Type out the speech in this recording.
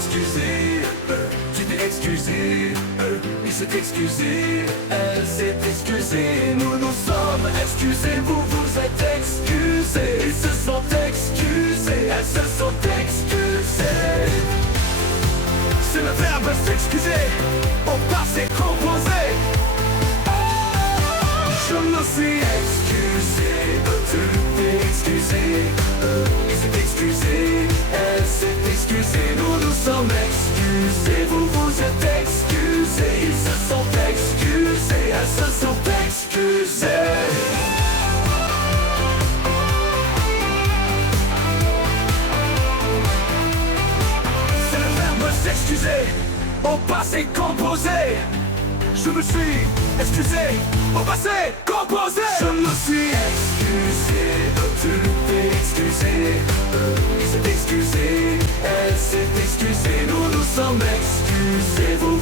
excusé, tu t'es excusé, il s'est excusé, elle s'est excusée, nous nous sommes excusés, vous vous êtes excusés, ils se sont excusés, elles se sont excusées. C'est le verbe s'excuser, au passé composé. Je me suis excusé, tu t'es excusé, il s'est excusé, elle s'est excusée, nous nous sommes excusés, vous vous êtes excusés, ils se sont excusés, elles se sont excusées. C'est le verbe s'excuser, au passé composé. Je me suis excusé, au passé composé. Je me suis excusé, tu t'es excusé, il s'est excusé, elle s'est excusée, nous nous sommes excusés, vous